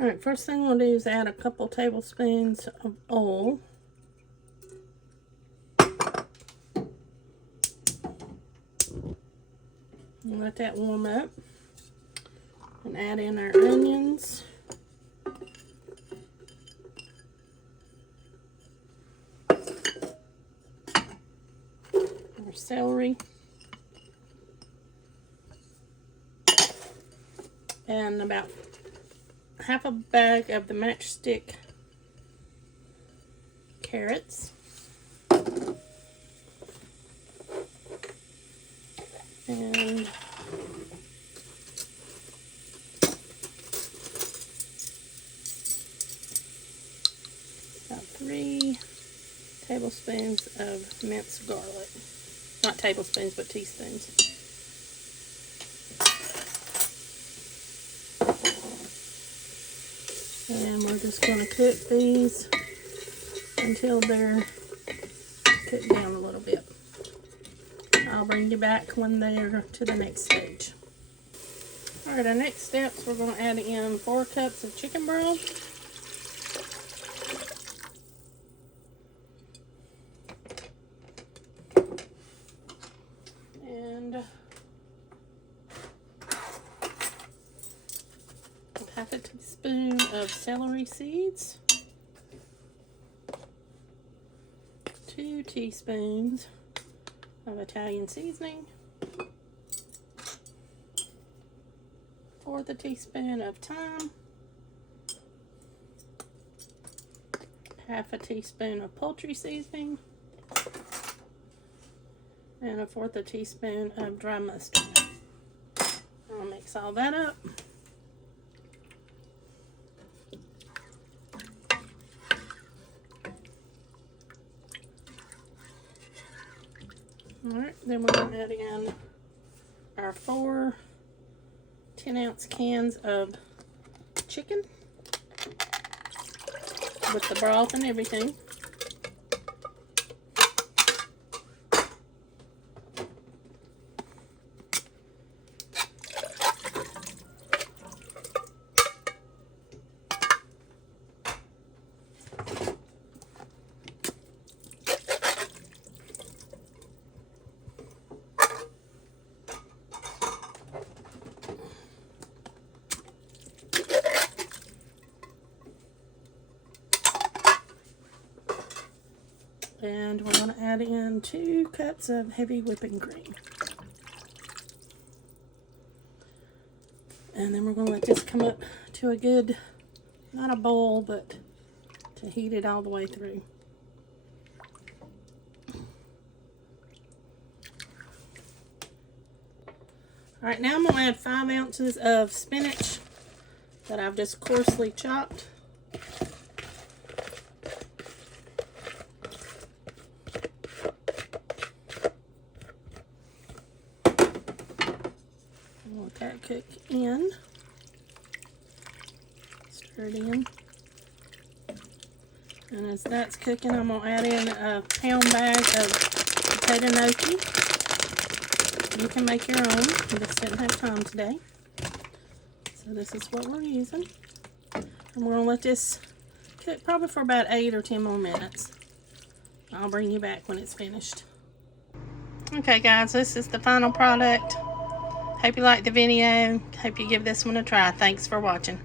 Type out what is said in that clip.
Alright, first thing we'll do is add a couple tablespoons of oil. And let that warm up. And add in our onions. Our celery. And about half a bag of the matchstick carrots. And about 3 tablespoons of minced garlic. Not tablespoons, but teaspoons. And we're just going to cook these until they're cooked down a little bit. I'll bring you back when they're to the next stage. Alright, our next steps, we're going to add in 4 cups of chicken broth. And half a teaspoon of celery seeds. 2 teaspoons of Italian seasoning, 1/4 teaspoon of thyme, 1/2 teaspoon of poultry seasoning, and 1/4 teaspoon of dry mustard. I'll mix all that up. Alright, then we're going to add in our 4 10-ounce cans of chicken with the broth and everything. And we're going to add in 2 cups of heavy whipping cream. And then we're going to let this come up to a good, not a boil, but to heat it all the way through. Alright, now I'm going to add 5 ounces of spinach that I've just coarsely chopped. Let that cook in. Stir it in. And as that's cooking, I'm going to add in a pound bag of potato gnocchi. You can make your own. We just didn't have time today. So this is what we're using. And we're going to let this cook probably for about 8 or 10 more minutes. I'll bring you back when it's finished. Okay guys, this is the final product. Hope you liked the video. Hope you give this one a try. Thanks for watching.